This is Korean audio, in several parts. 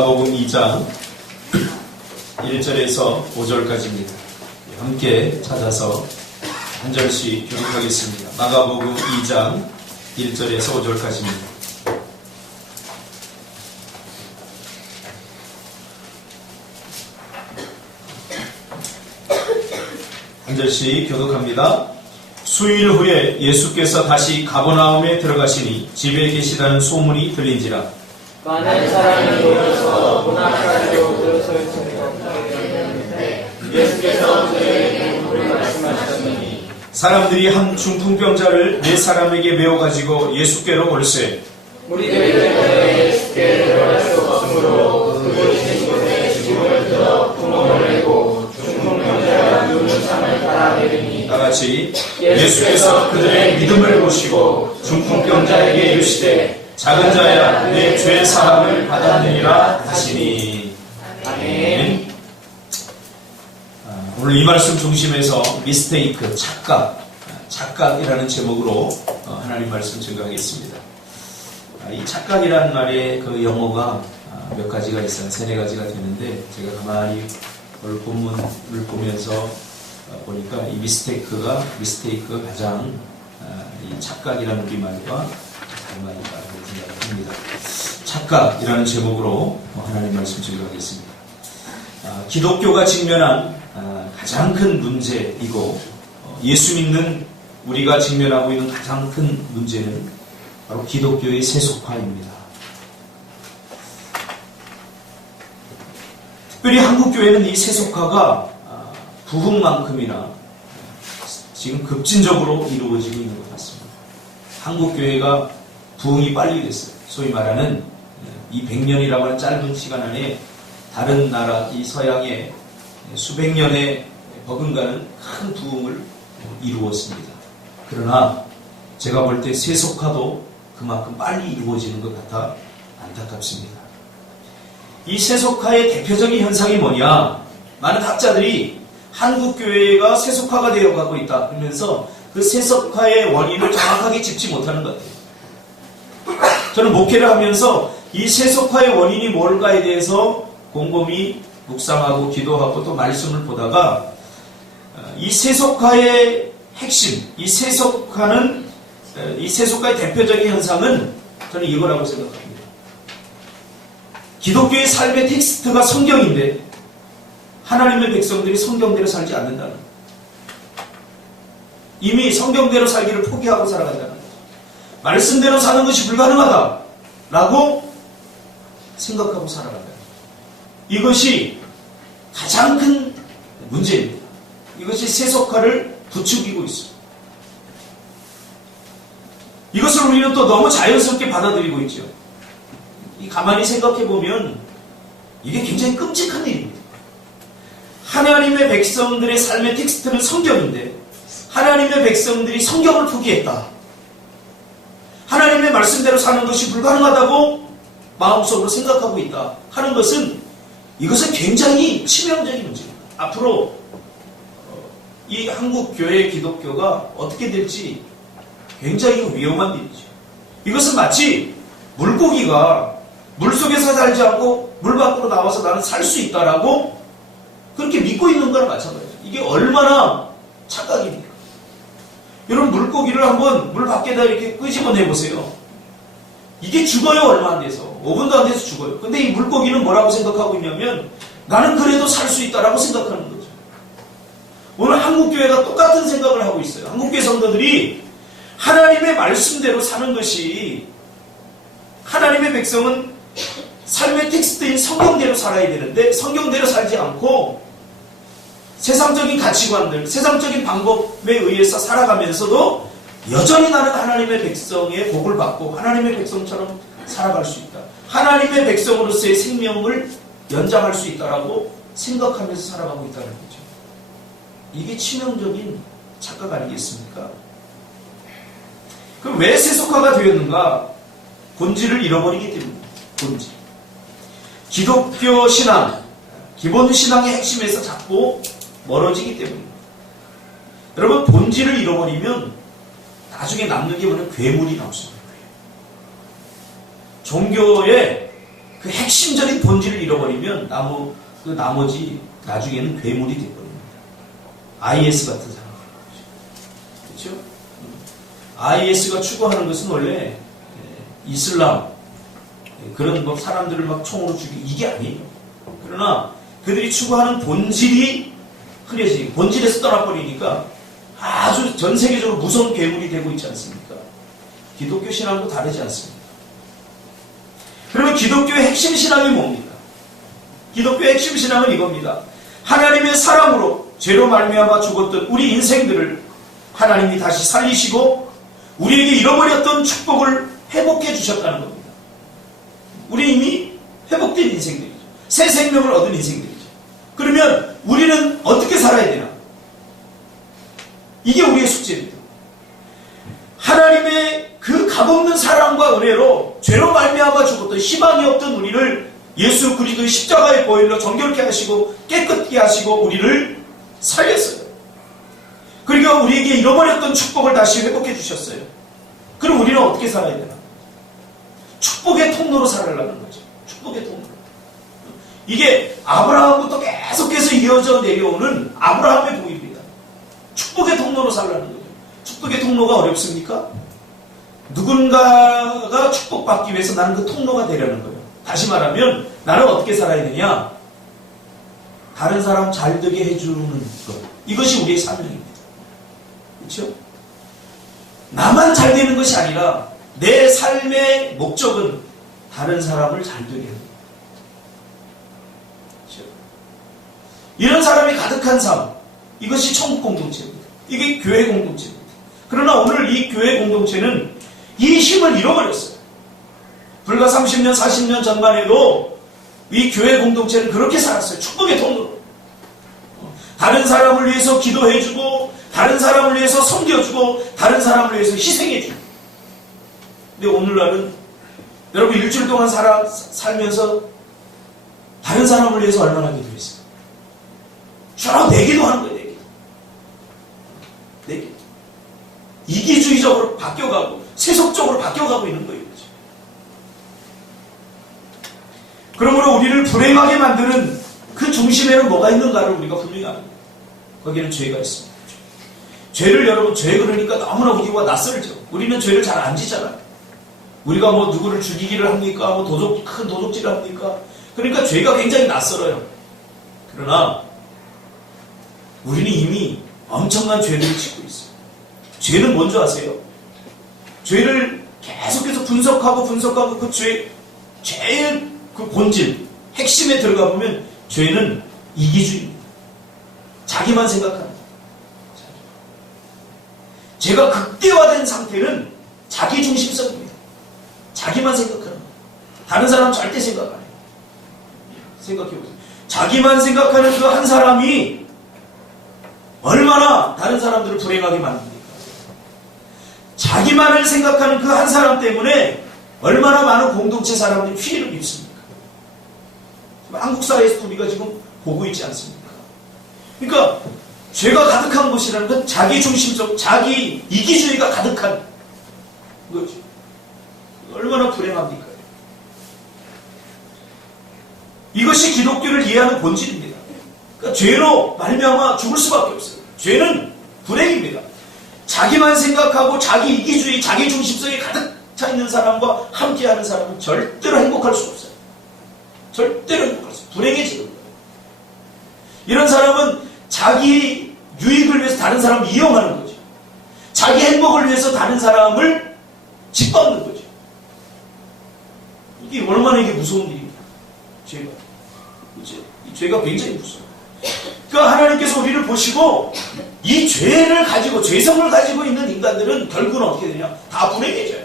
마가복음 2장 1절에서 5절까지입니다. 함께 찾아서 한 절씩 교독하겠습니다. 마가복음 2장 1절에서 5절까지입니다. 한 절씩 교독합니다. 수일 후에 예수께서 다시 가버나움에 들어가시니 집에 계시다는 소문이 들린지라. 많은 사람이 모여서 문화사로 들어설 틈이 없게 되었는데 예수께서 그들에게 물을 말씀하셨으니 사람들이 한 중풍병자를 네 사람에게 메워가지고 예수께로 올세. 무리들이 예수께 들어갈 수 없으므로 그곳이 곳에 지붕을 뜯어 구멍을 내고 중풍병자가 누운 상을 갈아내리니 다같이 예수께서 그들의 믿음을 보시고 중풍병자에게 이르시되 작은 자야 내 죄 사함을 받았느니라 하시니. 아멘. 오늘 이 말씀 중심에서 미스테이크, 착각이라는 제목으로 하나님 말씀 증거하겠습니다. 이 착각이라는 말의 그 영어가 몇 가지가 있어요. 3-4가지가 되는데 제가 가만히 오늘 본문을 보면서 보니까 이 미스테이크 가장 이 착각이라는 우리말과 닮아있다고 생각합니다. 착각이라는 제목으로 하나님 말씀 증거하겠습니다. 기독교가 직면한 가장 큰 문제이고 예수 믿는 우리가 직면하고 있는 가장 큰 문제는 바로 기독교의 세속화입니다. 특별히 한국교회는 이 세속화가 부흥만큼이나 지금 급진적으로 이루어지고 있는 것 같습니다. 한국교회가 부흥이 빨리 됐어요. 소위 말하는 이 100년이라고 하는 짧은 시간 안에 다른 나라, 이 서양의 수백 년에 버금가는 큰 부흥을 이루었습니다. 그러나 제가 볼 때 세속화도 그만큼 빨리 이루어지는 것 같아 안타깝습니다. 이 세속화의 대표적인 현상이 뭐냐? 많은 학자들이 한국교회가 세속화가 되어가고 있다 그러면서 그 세속화의 원인을 정확하게 짚지 못하는 것 같아요. 저는 목회를 하면서 이 세속화의 원인이 뭘까에 대해서 곰곰이 묵상하고 기도하고 또 말씀을 보다가 이 세속화의 핵심, 이 세속화의 대표적인 현상은 저는 이거라고 생각합니다. 기독교의 삶의 텍스트가 성경인데 하나님의 백성들이 성경대로 살지 않는다는 거예요. 이미 성경대로 살기를 포기하고 살아간다는 거예요. 말씀대로 사는 것이 불가능하다라고 생각하고 살아간다. 이것이 가장 큰 문제입니다. 이것이 세속화를 부추기고 있습니다. 이것을 우리는 또 너무 자연스럽게 받아들이고 있죠. 가만히 생각해보면 이게 굉장히 끔찍한 일입니다. 하나님의 백성들의 삶의 텍스트는 성경인데 하나님의 백성들이 성경을 포기했다. 하나님의 말씀대로 사는 것이 불가능하다고 마음속으로 생각하고 있다 하는 것은 이것은 굉장히 치명적인 문제입니다. 앞으로 이 한국교회 기독교가 어떻게 될지 굉장히 위험한 일이죠. 이것은 마치 물고기가 물속에서 살지 않고 물 밖으로 나와서 나는 살 수 있다라고 그렇게 믿고 있는 거랑 마찬가지예요. 이게 얼마나 착각입니까? 여러분 물고기를 한번 물 밖에다 이렇게 끄집어내보세요. 이게 죽어요. 얼마 안 돼서. 5분도 안 돼서 죽어요. 근데 이 물고기는 뭐라고 생각하고 있냐면 나는 그래도 살 수 있다라고 생각하는 거죠. 오늘 한국교회가 똑같은 생각을 하고 있어요. 한국교회 성도들이 하나님의 말씀대로 사는 것이 하나님의 백성은 삶의 텍스트인 성경대로 살아야 되는데 성경대로 살지 않고 세상적인 가치관들, 세상적인 방법에 의해서 살아가면서도 여전히 나는 하나님의 백성의 복을 받고 하나님의 백성처럼 살아갈 수 있다. 하나님의 백성으로서의 생명을 연장할 수 있다라고 생각하면서 살아가고 있다는 거죠. 이게 치명적인 착각 아니겠습니까? 그럼 왜 세속화가 되었는가? 본질을 잃어버리기 때문입니다. 본질. 기독교 신앙, 기본 신앙의 핵심에서 자꾸 멀어지기 때문입니다. 여러분 본질을 잃어버리면 나중에 남는 게 뭐냐면 괴물이 남습니다. 종교에 그 핵심적인 본질을 잃어버리면 그 나머지 나중에는 괴물이 되어버립니다. IS 같은 사람. 그렇죠? IS가 추구하는 것은 원래 이슬람 그런 뭐 사람들을 막 총으로 죽이고 이게 아니에요. 그러나 그들이 추구하는 본질이 흐려지고 본질에서 떠나버리니까 아주 전 세계적으로 무서운 괴물이 되고 있지 않습니까? 기독교 신앙도 다르지 않습니다. 그러면 기독교의 핵심 신앙이 뭡니까? 기독교의 핵심 신앙은 이겁니다. 하나님의 사랑으로 죄로 말미암아 죽었던 우리 인생들을 하나님이 다시 살리시고 우리에게 잃어버렸던 축복을 회복해 주셨다는 겁니다. 우리 이미 회복된 인생들이죠. 새 생명을 얻은 인생들이죠. 그러면 우리는 어떻게 살아야 되나? 이게 우리의 숙제입니다. 하나님의 그 값없는 사랑과 은혜로 죄로 말미암아 죽었던 희망이 없던 우리를 예수 그리스도의 십자가의 보혈로 정결케 하시고 깨끗게 하시고 우리를 살렸어요. 그러니까 우리에게 잃어버렸던 축복을 다시 회복해 주셨어요. 그럼 우리는 어떻게 살아야 되나? 축복의 통로로 살아가는 거죠. 축복의 통로. 이게 아브라함부터 계속해서 이어져 내려오는 아브라함의 복입니다. 축복의 통로로 살라는 거죠. 축복의 통로가 어렵습니까? 누군가가 축복받기 위해서 나는 그 통로가 되려는 거예요. 다시 말하면 나는 어떻게 살아야 되냐? 다른 사람 잘 되게 해주는 것. 이것이 우리의 사명입니다. 그렇죠? 나만 잘 되는 것이 아니라 내 삶의 목적은 다른 사람을 잘 되게 하는 거예요. 그렇죠? 이런 사람이 가득한 삶. 이것이 천국 공동체입니다. 이게 교회 공동체입니다. 그러나 오늘 이 교회 공동체는 이 힘을 잃어버렸어요. 불과 30년, 40년 전만 해도 이 교회 공동체는 그렇게 살았어요. 축복의 통로로. 다른 사람을 위해서 기도해주고, 다른 사람을 위해서 섬겨주고, 다른 사람을 위해서 희생해주고. 근데 오늘날은 여러분 일주일 동안 살면서 다른 사람을 위해서 얼마나 기도했어요? 주로 내기도 하는 거예요. 내기. 이기주의적으로 바뀌어가고 세속적으로 바뀌어가고 있는 거예요. 그러므로 우리를 불행하게 만드는 그 중심에는 뭐가 있는가를 우리가 분명히 압니다. 거기에는 죄가 있습니다. 죄를 여러분, 죄 그러니까 너무나 우리와 낯설죠. 우리는 죄를 잘 안 지잖아요. 우리가 뭐 누구를 죽이기를 합니까? 뭐 큰 도둑질을 합니까? 그러니까 죄가 굉장히 낯설어요. 그러나 우리는 이미 엄청난 죄를 짓고 있어요. 죄는 뭔지 아세요? 죄를 계속해서 분석하고 그 죄의 그 본질, 핵심에 들어가 보면 죄는 이기주의입니다. 자기만 생각하는 거예요. 죄가 극대화된 상태는 자기중심성입니다. 자기만 생각하는 거예요. 다른 사람 절대 생각 안 해요. 생각해보세요. 자기만 생각하는 그 한 사람이 얼마나 다른 사람들을 불행하게 만듭니까? 자기만을 생각하는 그 한 사람 때문에 얼마나 많은 공동체 사람들이 피해를 입습니까? 한국 사회에서 우리가 지금 보고 있지 않습니까? 그러니까 죄가 가득한 곳이라는 건 자기중심적, 자기 이기주의가 가득한 거죠. 얼마나 불행합니까? 이것이 기독교를 이해하는 본질입니다. 그러니까 죄로 말미암아 죽을 수밖에 없어요. 죄는 불행입니다. 자기만 생각하고 자기 이기주의, 자기 중심성이 가득 차 있는 사람과 함께하는 사람은 절대로 행복할 수 없어요. 절대로 행복할 수 없어요. 불행해지는 거예요. 이런 사람은 자기 유익을 위해서 다른 사람을 이용하는 거죠. 자기 행복을 위해서 다른 사람을 짓밟는 거죠. 이게 얼마나 이게 무서운 일입니까? 죄가. 이 죄가 굉장히 무서워요. 그러니까 하나님께서 우리를 보시고 이 죄를 가지고, 죄성을 가지고 있는 인간들은 결국은 어떻게 되냐? 다 불행해져요.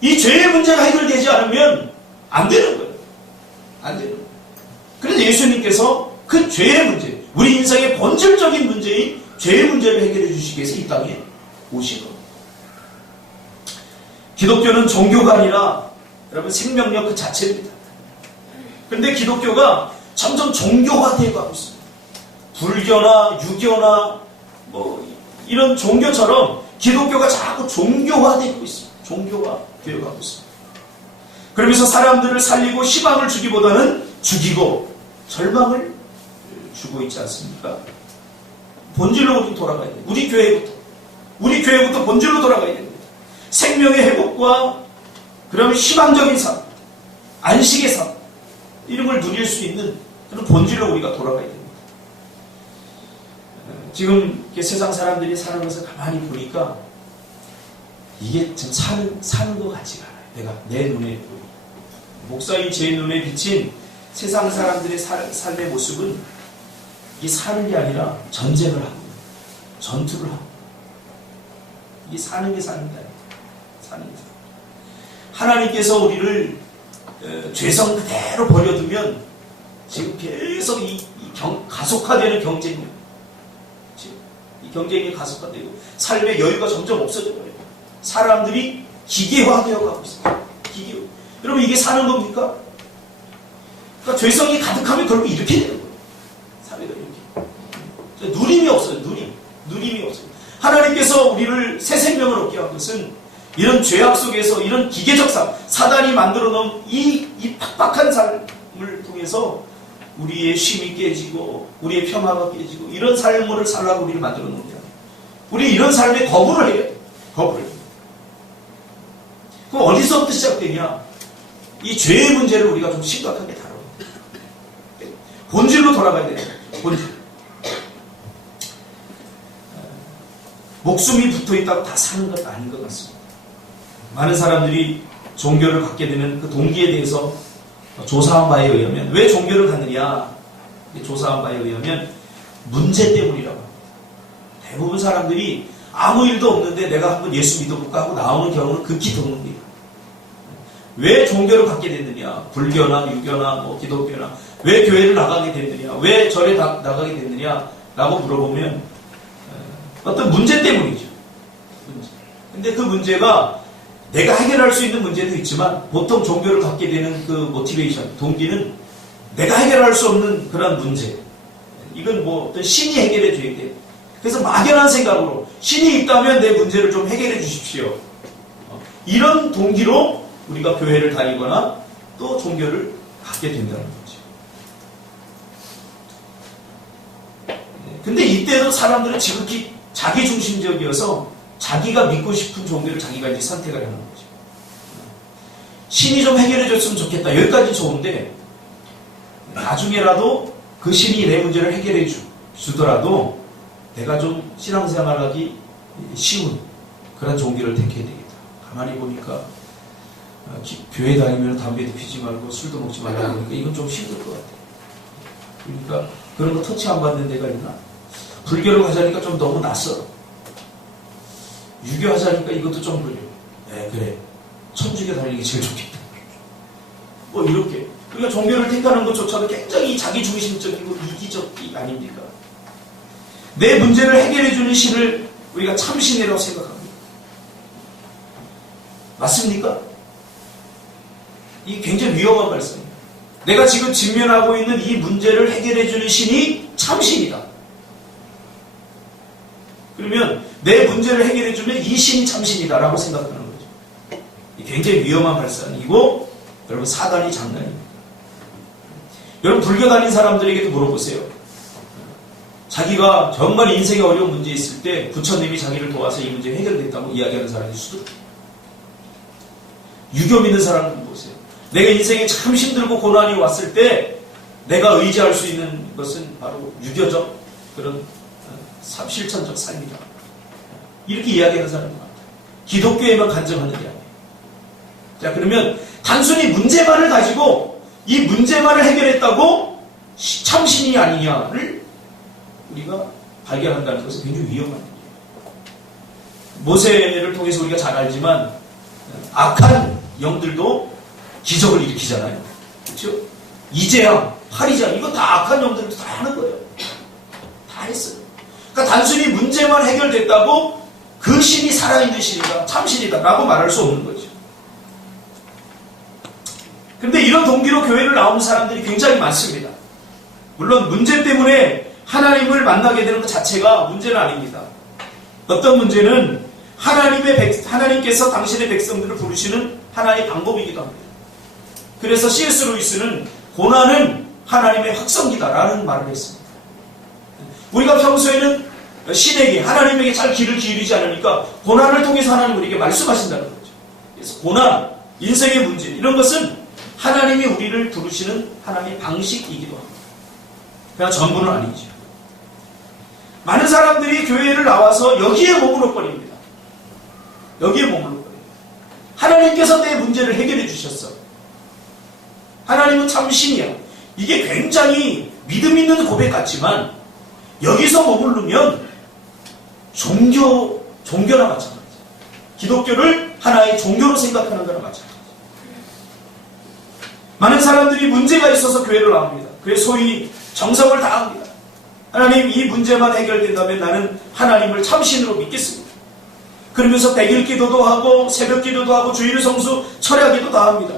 이 죄의 문제가 해결되지 않으면 안 되는 거예요. 안 되는 거예요. 그래서 예수님께서 그 죄의 문제, 우리 인생의 본질적인 문제인 죄의 문제를 해결해 주시기 위해서 이 땅에 오신 겁니다. 기독교는 종교가 아니라 여러분 생명력 그 자체입니다. 그런데 기독교가 점점 종교화되어 가고 있습니다. 불교나 유교나 뭐 이런 종교처럼 기독교가 자꾸 종교화되고 있습니다. 종교화되어 가고 있습니다. 그러면서 사람들을 살리고 희망을 주기보다는 죽이고 절망을 주고 있지 않습니까? 본질로 우리 돌아가야 돼요. 우리 교회부터 본질로 돌아가야 됩니다. 생명의 회복과 그러면 희망적인 삶, 안식의 삶, 이런 걸 누릴 수 있는 그런 본질로 우리가 돌아가야 됩니다. 지금 세상 사람들이 사는 것을 가만히 보니까 이게 좀 사는 것 같지가 않아요. 내 눈에 보이고. 목사인 제 눈에 비친 세상 사람들의 삶의 모습은 이게 사는 게 아니라 전쟁을 하고 전투를 하고 이게 사는 게 사는 게 아니에요. 사는 게 하나님께서 우리를 죄성 그대로 버려두면 지금 계속 가속화되는 경쟁력, 이 경쟁이 가속화되고 삶의 여유가 점점 없어져 버려요. 사람들이 기계화되어 가고 있어요. 기계화. 여러분 이게 사는 겁니까? 그러니까 죄성이 가득하면 결국 이렇게 되는 거예요. 사회가 이렇게. 누림이 없어요. 누림이 없어요. 하나님께서 우리를 새 생명을 얻게 한 것은 이런 죄악 속에서 이런 기계적 삶, 사단이 만들어 놓은 이 팍팍한 삶을 통해서 우리의 쉼이 깨지고 우리의 평화가 깨지고 이런 삶을 살라고 우리를 만들어 놓은 거예요. 우리 이런 삶에 거부를 해야 돼요. 거부를. 그럼 어디서부터 시작되냐? 이 죄의 문제를 우리가 좀 심각하게 다뤄요. 본질로 돌아가야 돼요. 본질. 목숨이 붙어있다고 다 사는 것 아닌 것 같습니다. 많은 사람들이 종교를 갖게 되는 그 동기에 대해서 조사한 바에 의하면 왜 종교를 갖느냐? 조사한 바에 의하면 문제 때문이라고 합니다. 대부분 사람들이 아무 일도 없는데 내가 한번 예수 믿어볼까 하고 나오는 경우는 극히 드뭅니다. 왜 종교를 갖게 됐느냐? 불교나 유교나 뭐 기독교나 왜 교회를 나가게 됐느냐? 왜 절에 나가게 됐느냐? 라고 물어보면 어떤 문제 때문이죠. 문제. 근데 그 문제가 내가 해결할 수 있는 문제도 있지만 보통 종교를 갖게 되는 그 모티베이션, 동기는 내가 해결할 수 없는 그런 문제. 이건 뭐 어떤 신이 해결해 줘야 돼. 그래서 막연한 생각으로 신이 있다면 내 문제를 좀 해결해 주십시오. 이런 동기로 우리가 교회를 다니거나 또 종교를 갖게 된다는 거죠. 근데 이때도 사람들은 지극히 자기중심적이어서 자기가 믿고 싶은 종교를 자기가 이제 선택을 하는 거죠. 신이 좀 해결해 줬으면 좋겠다. 여기까지 좋은데 나중에라도 그 신이 내 문제를 해결해 주더라도 내가 좀 신앙생활하기 쉬운 그런 종교를 택해야 되겠다. 가만히 보니까 교회 다니면 담배도 피지 말고 술도 먹지 말라고 하니까 이건 좀 힘들 것 같아요. 그러니까 그런 거 터치 안 받는 데가 있나? 불교를 하자니까 좀 너무 낯설어. 유교 하자니까 이것도 좀 그래요. 네, 그래. 천주교 다니는 게 제일 좋겠다. 뭐 이렇게. 그러니까 종교를 택하는 것조차도 굉장히 자기중심적이고 이기적이 아닙니까? 내 문제를 해결해주는 신을 우리가 참신이라고 생각합니다. 맞습니까? 이게 굉장히 위험한 말씀입니다. 내가 지금 직면하고 있는 이 문제를 해결해주는 신이 참신이다. 그러면 내 문제를 해결해주면 이 신이 참신이다라고 생각하는 거죠. 굉장히 위험한 발상이고 여러분 사단이 장난입니다. 여러분 불교 다닌 사람들에게도 물어보세요. 자기가 정말 인생에 어려운 문제 있을 때 부처님이 자기를 도와서 이 문제가 해결됐다고 이야기하는 사람이 수두룩. 유교 믿는 사람들 보세요. 내가 인생에 참 힘들고 고난이 왔을 때 내가 의지할 수 있는 것은 바로 유교적 그런 실천적 삶이다. 이렇게 이야기하는 사람이 많다. 기독교에만 간증하는 게 아니에요. 자, 그러면 단순히 문제만을 가지고 이 문제만을 해결했다고 참신이 아니냐를 우리가 발견한다는 것은 굉장히 위험한 일이에요. 모세를 통해서 우리가 잘 알지만 악한 영들도 기적을 일으키잖아요. 그렇죠? 이재양, 파리장 이거 다 악한 영들도 다 하는 거예요. 다 했어요. 그러니까 단순히 문제만 해결됐다고 그 신이 살아있는 신이다, 참신이다 라고 말할 수 없는 거죠. 근데 이런 동기로 교회를 나오는 사람들이 굉장히 많습니다. 물론 문제 때문에 하나님을 만나게 되는 것 자체가 문제는 아닙니다. 어떤 문제는 하나님께서 당신의 백성들을 부르시는 하나의 방법이기도 합니다. 그래서 C.S. 루이스는 고난은 하나님의 확성기다라는 말을 했습니다. 우리가 평소에는 신에게, 하나님에게 잘 귀를 기울이지 않으니까 고난을 통해서 하나님 우리에게 말씀하신다는 거죠. 그래서 고난, 인생의 문제, 이런 것은 하나님이 우리를 부르시는 하나님의 방식이기도 합니다. 그냥 전부는 아니죠. 많은 사람들이 교회를 나와서 여기에 머무르버립니다. 여기에 머무르버립니다. 하나님께서 내 문제를 해결해 주셨어. 하나님은 참 신이야. 이게 굉장히 믿음 있는 고백 같지만 여기서 머무르면 종교나 마찬가지야. 기독교를 하나의 종교로 생각하는 거나 마찬가지야. 많은 사람들이 문제가 있어서 교회를 나옵니다. 그래서 소위 정성을 다합니다. 하나님, 이 문제만 해결된다면 나는 하나님을 참신으로 믿겠습니다. 그러면서 백일 기도도 하고 새벽 기도도 하고 주일 성수 철야기도 다 합니다.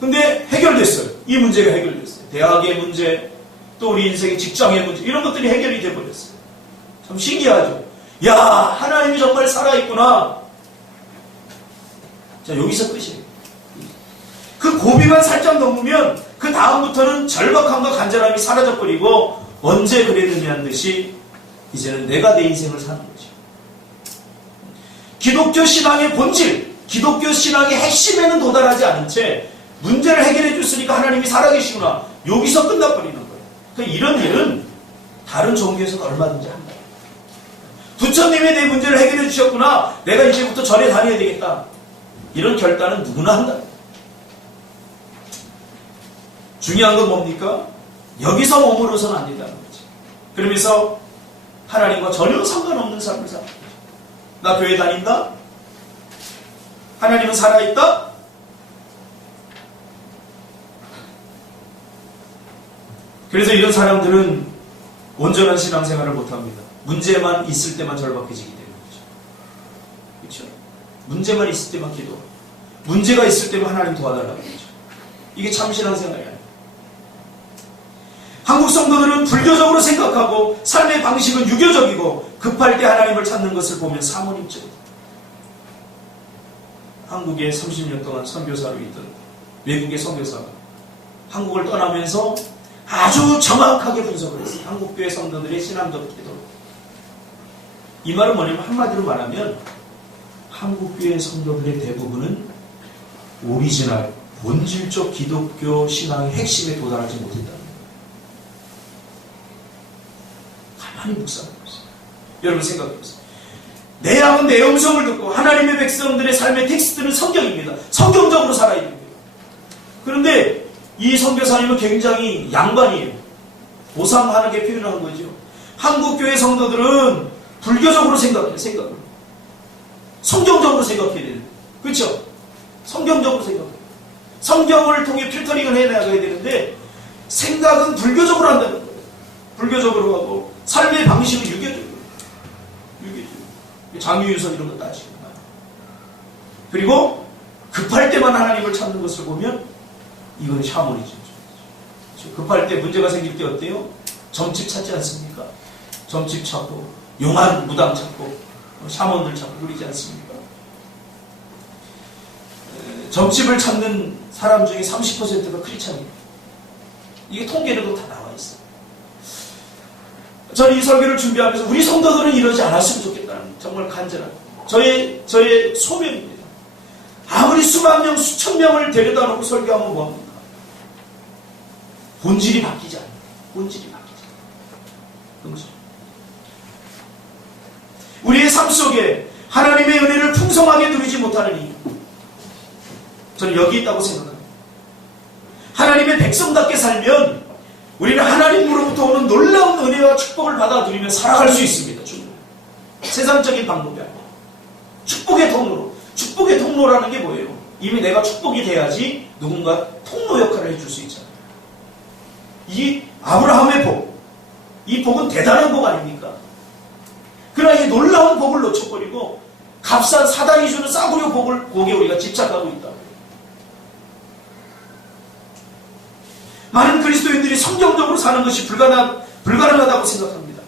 근데 해결됐어요. 이 문제가 해결됐어요. 대학의 문제, 또 우리 인생의 직장의 문제, 이런 것들이 해결이 돼버렸어요. 참 신기하죠. 야, 하나님이 정말 살아있구나. 자, 여기서 끝이에요. 그 고비만 살짝 넘으면 그 다음부터는 절박함과 간절함이 사라져버리고 언제 그랬느냐는 듯이 이제는 내가 내 인생을 사는 거죠. 기독교 신앙의 본질, 기독교 신앙의 핵심에는 도달하지 않은 채 문제를 해결해 줬으니까 하나님이 살아계시구나. 여기서 끝나버리는 거예요. 그러니까 이런 일은 다른 종교에서는 얼마든지 한다. 부처님이 내 문제를 해결해 주셨구나. 내가 이제부터 절에 다녀야 되겠다. 이런 결단은 누구나 한다. 중요한 건 뭡니까? 여기서 머무르서는 안 된다는 거지. 그러면서 하나님과 전혀 상관없는 삶을 살아야 되죠. 나 교회 다닌다? 하나님은 살아있다? 그래서 이런 사람들은 온전한 신앙생활을 못합니다. 문제만 있을 때만 절박해지기 때문에 그렇죠? 문제만 있을 때만 기도, 문제가 있을 때만 하나님 도와달라고 그러죠. 이게 참 신앙생활이 아니에요. 한국 성도들은 불교적으로 생각하고 삶의 방식은 유교적이고 급할 때 하나님을 찾는 것을 보면 사모님적. 한국에 30년 동안 선교사로 있던 외국의 선교사가 한국을 떠나면서 아주 정확하게 분석을 했어요. 한국교회 성도들의 신앙적 기도. 이 말은 뭐냐면 한마디로 말하면 한국교회 성도들의 대부분은 오리지널, 본질적 기독교 신앙의 핵심에 도달하지 못했다는 거예요. 가만히 묵상해보세요. 여러분 생각해보세요. 내 양은 내 음성을 듣고 하나님의 백성들의 삶의 텍스트는 성경입니다. 성경적으로 살아야 됩니다. 그런데 이 선교사님은 굉장히 양반이에요. 보상하게 표현한 거죠. 한국교회 성도들은 불교적으로 생각해요. 생각을. 성경적으로 생각해야 돼요. 그렇죠? 성경적으로 생각해요. 성경을 통해 필터링을 해나가야 되는데 생각은 불교적으로 한다는 거예요. 불교적으로 하고 삶의 방식은 유교적으로. 장유유선 이런 거 따지고. 그리고 급할 때만 하나님을 찾는 것을 보면 이건 샤머니즘이죠. 급할 때 문제가 생길 때 어때요? 점집 찾지 않습니까? 점집 찾고 용한 무당 찾고 샤먼들 찾고 그러지 않습니까? 점집을 찾는 사람 중에 30%가 크리스찬입니다. 이게 통계로도 다 나와 있어요. 저는 이 설교를 준비하면서 우리 성도들은 이러지 않았으면 좋겠다는 정말 간절한 저의 소명입니다. 아무리 수만 명, 수천 명을 데려다 놓고 설교하면 뭐합니까? 본질이 바뀌지 않아요. 본질이 바뀌지 않아요. 그렇죠? 우리의 삶 속에 하나님의 은혜를 풍성하게 누리지 못하는 이유, 저는 여기 있다고 생각합니다. 하나님의 백성답게 살면 우리는 하나님으로부터 오는 놀라운 은혜와 축복을 받아 누리며 살아갈 수 있습니다. 충분히. 세상적인 방법이 아니에요. 축복의 통로로. 축복의 통로라는 게 뭐예요? 이미 내가 축복이 돼야지 누군가 통로 역할을 해줄 수 있잖아요. 이 아브라함의 복, 이 복은 대단한 복 아닙니까? 그러나 이 놀라운 복을 놓쳐버리고 값싼 사단이 주는 싸구려 복에 우리가 집착하고 있다. 많은 그리스도인들이 성경적으로 사는 것이 불가능하다고 생각합니다.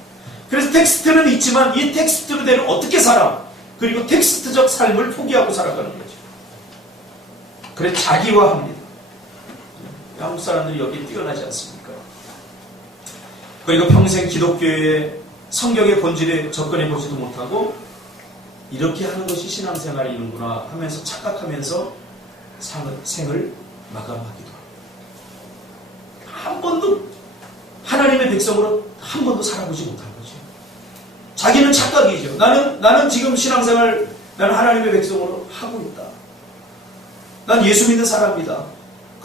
그래서 텍스트는 있지만 이 텍스트대로 어떻게 살아? 그리고 텍스트적 삶을 포기하고 살아가는 거죠. 그래 자기화합니다. 한국 사람들이 여기에 뛰어나지 않습니까? 그리고 평생 기독교의 성경의 본질에 접근해 보지도 못하고 이렇게 하는 것이 신앙생활이는구나 하면서 착각하면서 생을 마감하기도 합니다. 한 번도 하나님의 백성으로 한 번도 살아보지 못한 거죠. 자기는 착각이죠. 나는 지금 신앙생활 나는 하나님의 백성으로 하고 있다. 난 예수 믿는 사람이다.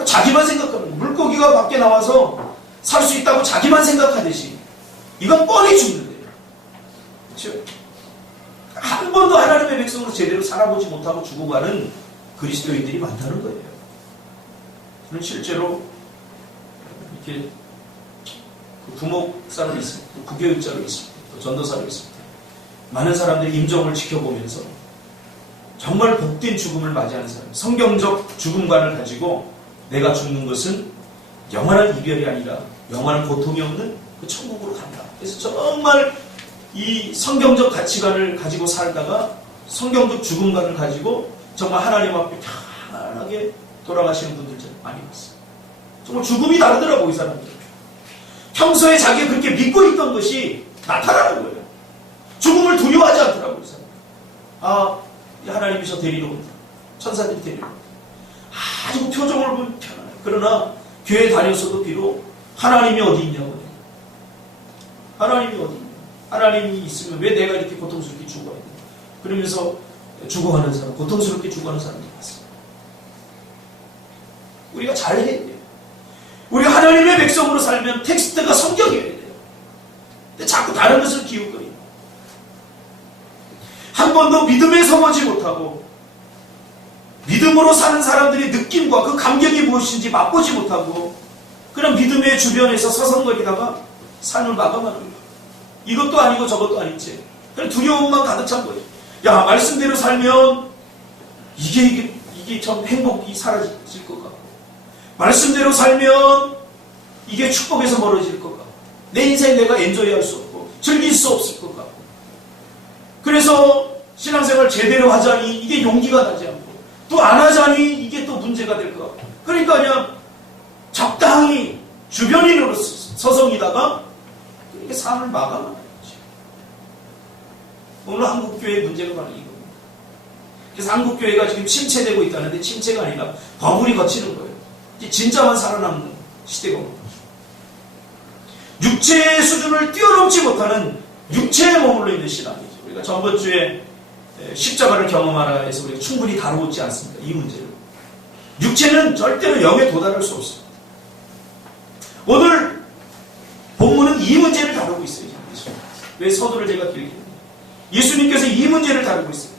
자기만 생각하는 거예요. 물고기가 밖에 나와서 살 수 있다고 자기만 생각하듯이 이건 뻔히 죽는 거예요. 그렇죠? 한 번도 하나님의 백성으로 제대로 살아보지 못하고 죽어가는 그리스도인들이 많다는 거예요. 저는 실제로 이렇게 부목사로 있습니다. 부교육자로 있습니다. 또 전도사로 있습니다. 많은 사람들이 임종을 지켜보면서 정말 복된 죽음을 맞이하는 사람, 성경적 죽음관을 가지고 내가 죽는 것은 영원한 이별이 아니라 영원한 고통이 없는 그 천국으로 간다. 그래서 정말 이 성경적 가치관을 가지고 살다가 성경적 죽음관을 가지고 정말 하나님 앞에 편안하게 돌아가시는 분들 좀 많이 봤어요. 정말 죽음이 다르더라고요, 이 사람들. 평소에 자기가 그렇게 믿고 있던 것이 나타나는 거예요. 죽음을 두려워하지 않더라고요, 이 사람. 아, 하나님이 저 데리러 온다. 천사들이 데리러 온다. 아주 표정을 보면 편안해요. 그러나 교회 다녔어도 비록 하나님이 어디 있냐고. 하나님이 어디 있냐. 하나님이 있으면 왜 내가 이렇게 고통스럽게 죽어야 돼. 그러면서 죽어가는 사람, 고통스럽게 죽어가는 사람들이 많습니다. 우리가 잘해야 돼요. 우리가 하나님의 백성으로 살면 텍스트가 성경이어야 돼요. 근데 자꾸 다른 것을 기웃거리고 한 번도 믿음에 서보지 못하고 믿음으로 사는 사람들의 느낌과 그 감격이 무엇인지 맛보지 못하고 그런 믿음의 주변에서 서성거리다가 삶을 마감하는 거예요. 이것도 아니고 저것도 아니지. 그냥 두려움만 가득 찬 거예요. 야, 말씀대로 살면 이게 참 행복이 사라질 것 같고 말씀대로 살면 이게 축복에서 멀어질 것 같고 내 인생 내가 엔조이할 수 없고 즐길 수 없을 것 같고 그래서 신앙생활 제대로 하자니 이게 용기가 나지 않고 또 안 하자니 이게 또 문제가 될 것 같고 그러니까 그냥 적당히 주변인으로 서성이다가 이렇게 삶을 마감하는 거죠. 오늘 한국교회의 문제가 바로 이겁니다. 그래서 한국교회가 지금 침체되고 있다는데 침체가 아니라 버블이 거치는 거예요. 진짜만 살아남는 시대가 옵니다. 육체의 수준을 뛰어넘지 못하는 육체에 머물러 있는 신앙이죠. 우리가 전번주에 십자가를 경험하라에서 우리가 충분히 다루지 않습니다. 이 문제를. 육체는 절대로 영에 도달할 수 없습니다. 오늘 본문은 이 문제를 다루고 있어요. 왜 서두를 제가 길게 합니다. 예수님께서 이 문제를 다루고 있어요.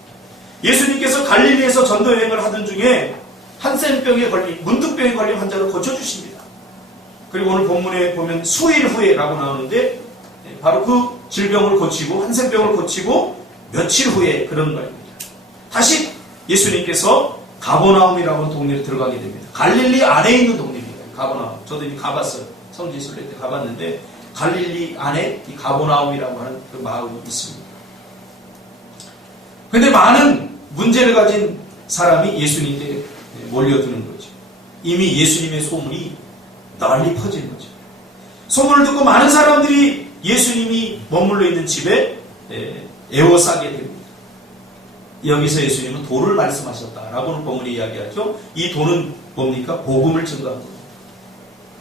예수님께서 갈릴리에서 전도여행을 하던 중에 한센병에 걸린, 문득병에 걸린 환자를 고쳐주십니다. 그리고 오늘 본문에 보면 수일 후에라고 나오는데 바로 그 질병을 고치고 한센병을 고치고 며칠 후에 그런 말입니다. 다시 예수님께서 가버나움이라고 하는 동네에 들어가게 됩니다. 갈릴리 안에 있는 동네입니다. 가버나움. 저도 이미 가봤어요. 성지순례 때 가봤는데 갈릴리 안에 이 가버나움이라고 하는 그 마을이 있습니다. 그런데 많은 문제를 가진 사람이 예수님께 몰려드는 거죠. 이미 예수님의 소문이 널리 퍼지는 거죠. 소문을 듣고 많은 사람들이 예수님이 머물러 있는 집에 에워싸게 됩니다. 여기서 예수님은 도를 말씀하셨다라고는 본문이 이야기하죠. 이 도는 뭡니까? 복음을 증거한 겁니다.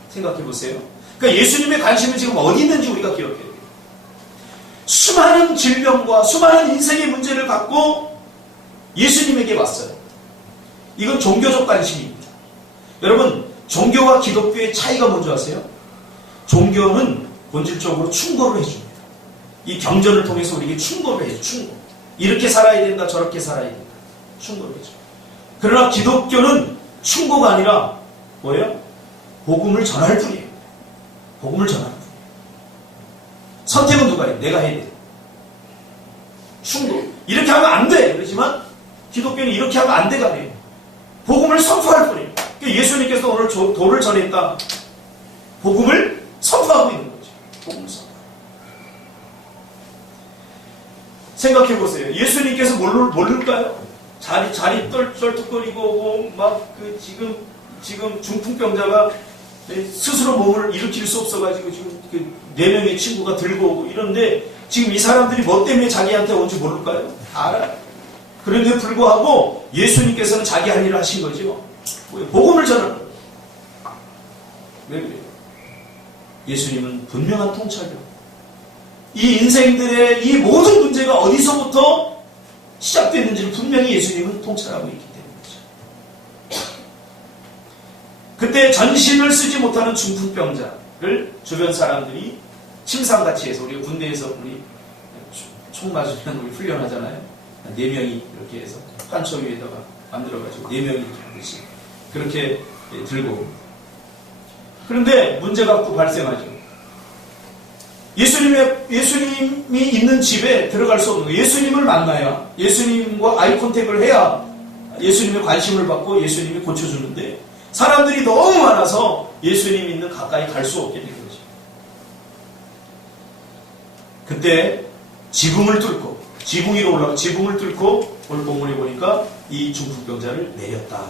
생각해 보세요. 그러니까 예수님의 관심은 지금 어디 있는지 우리가 기억해야 돼요. 수많은 질병과 수많은 인생의 문제를 갖고 예수님에게 왔어요. 이건 종교적 관심입니다. 여러분, 종교와 기독교의 차이가 뭔지 아세요? 종교는 본질적으로 충고를 해줍니다. 이 경전을 통해서 우리에게 충고를 해요. 충고. 이렇게 살아야 된다, 저렇게 살아야 된다. 충고를 해줘요. 그러나 기독교는 충고가 아니라 뭐예요? 복음을 전할 뿐이에요. 복음을 전할 뿐이에요. 선택은 누가 해요? 내가 해야 돼요. 충고. 이렇게 하면 안 돼. 그렇지만 기독교는 이렇게 하면 안 돼가 돼요. 복음을 선포할 뿐이에요. 예수님께서 오늘 도를 전했다. 복음을 선포하고 있는 거죠. 복음을 선포. 생각해 보세요. 예수님께서 모를까요? 자리 쩔뚝거리고 막 그 지금 중풍병자가 스스로 몸을 일으킬 수 없어가지고 지금 그 4명의 친구가 들고 오고 이런데 지금 이 사람들이 뭐 때문에 자기한테 온지 모를까요? 알아요. 그런데 불구하고 예수님께서는 자기 할 일을 하신 거죠. 복음을 전하는 거예요. 왜 그래요? 예수님은 분명한 통찰력. 이 인생들의 이 모든 문제가 어디서부터 시작됐는지를 분명히 예수님은 통찰하고 있기 때문이죠. 그때 전신을 쓰지 못하는 중풍병자를 주변 사람들이 침상같이 해서 우리 군대에서 우리 총 맞으면 우리 훈련하잖아요. 4명이 이렇게 해서 판초 위에다가 만들어가지고 4명이 이렇게 하듯이 그렇게 들고. 그런데 문제가 또 발생하죠. 예수님이 있는 집에 들어갈 수 없는 거예요. 예수님을 만나야, 예수님과 아이 컨택을 해야 예수님의 관심을 받고 예수님이 고쳐주는데 사람들이 너무 많아서 예수님 있는 가까이 갈 수 없게 된 거죠. 그때 지붕을 뚫고, 지붕 위로 올라가 지붕을 뚫고 오늘 본문에 보니까 이 중풍병자를 내렸다.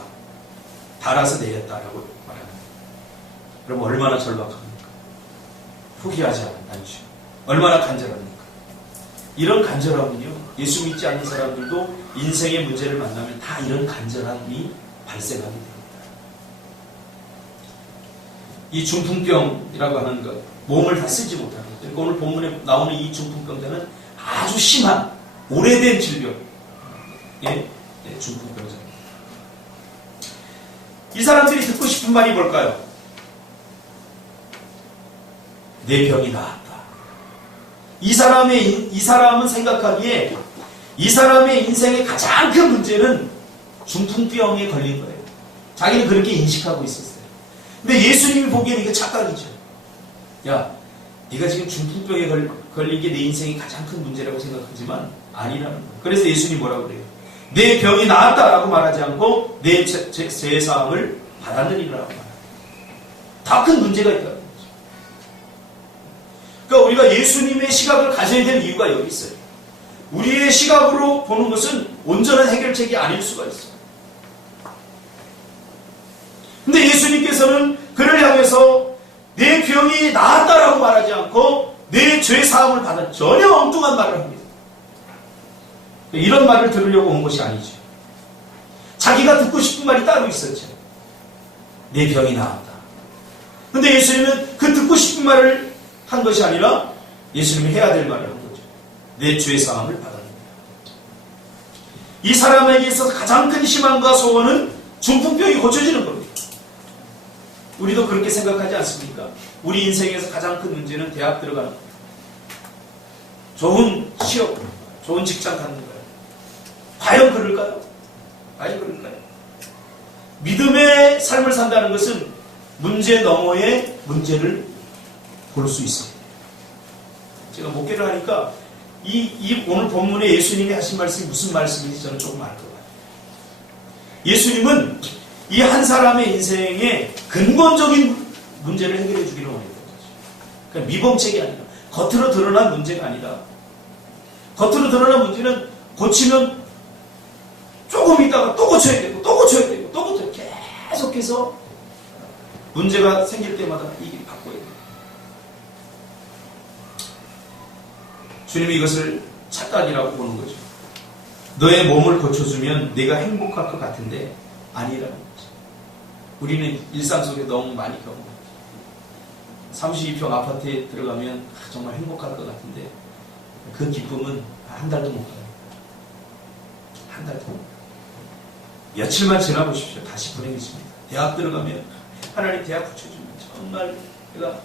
달아서 내렸다라고 말합니다. 그럼 얼마나 절박합니까? 포기하지 않죠. 얼마나 간절합니까? 이런 간절함은요, 예수 믿지 않는 사람들도 인생의 문제를 만나면 다 이런 간절함이 발생하게 됩니다. 이 중풍병이라고 하는 것, 몸을 다 쓰지 못하는 것. 그러니까 오늘 본문에 나오는 이 중풍병자는 아주 심한, 오래된 질병의 중풍병자입니다. 이 사람들이 듣고 싶은 말이 뭘까요? 내 병이 나았다. 이 사람은 생각하기에 이 사람의 인생의 가장 큰 문제는 중풍병에 걸린 거예요. 자기는 그렇게 인식하고 있었어요. 근데 예수님이 보기에는 이게 착각이죠. 야, 네가 지금 중풍병에 걸린 게 내 인생의 가장 큰 문제라고 생각하지만 아니라는 거예요. 그래서 예수님이 뭐라고 그래요? 내 병이 나았다라고 말하지 않고 내 죄사함을 받았느니라고 말해요. 더 큰 문제가 있다. 그러니까 우리가 예수님의 시각을 가져야 될 이유가 여기 있어요. 우리의 시각으로 보는 것은 온전한 해결책이 아닐 수가 있어요. 근데 예수님께서는 그를 향해서 내 병이 나았다라고 말하지 않고 내 죄 사함을 받아 전혀 엉뚱한 말을 합니다. 이런 말을 들으려고 온 것이 아니죠. 자기가 듣고 싶은 말이 따로 있었죠. 내 병이 나았다. 근데 예수님은 그 듣고 싶은 말을 한 것이 아니라 예수님이 해야 될 말을 한 거죠. 내 죄 사함을 받았느니라. 이 사람에게 있어서 가장 큰 희망과 소원은 중풍병이 고쳐지는 겁니다. 우리도 그렇게 생각하지 않습니까? 우리 인생에서 가장 큰 문제는 대학 들어가는 거예요. 좋은 취업, 좋은 직장 갖는 거예요. 과연 그럴까요? 과연 그럴까요? 믿음의 삶을 산다는 것은 문제 너머의 문제를 볼 수 있습니다. 제가 목회를 하니까 이 오늘 본문에 예수님이 하신 말씀이 무슨 말씀인지 저는 조금 알 것 같아요. 예수님은 이 한 사람의 인생의 근본적인 문제를 해결해 주기를 원했던 거죠. 그러니까 미범책이 아니라 겉으로 드러난 문제가 아니라 겉으로 드러난 문제는 고치면 조금 있다가 또 고쳐야 되고 또 고쳐야 되고 또 고쳐야 되고 계속해서 문제가 생길 때마다 이게 바꿔야 돼요. 주님이 이것을 착각이라고 보는 거죠. 너의 몸을 고쳐주면 내가 행복할 것 같은데 아니라는 거죠. 우리는 일상 속에 너무 많이 경험해요. 32평 아파트에 들어가면 정말 행복할 것 같은데 그 기쁨은 한 달도 못 가요. 한 달도 못 가요. 며칠만 지나보십시오. 다시 불행해집니다. 대학 들어가면 하나님 대학 붙여주면 정말 내가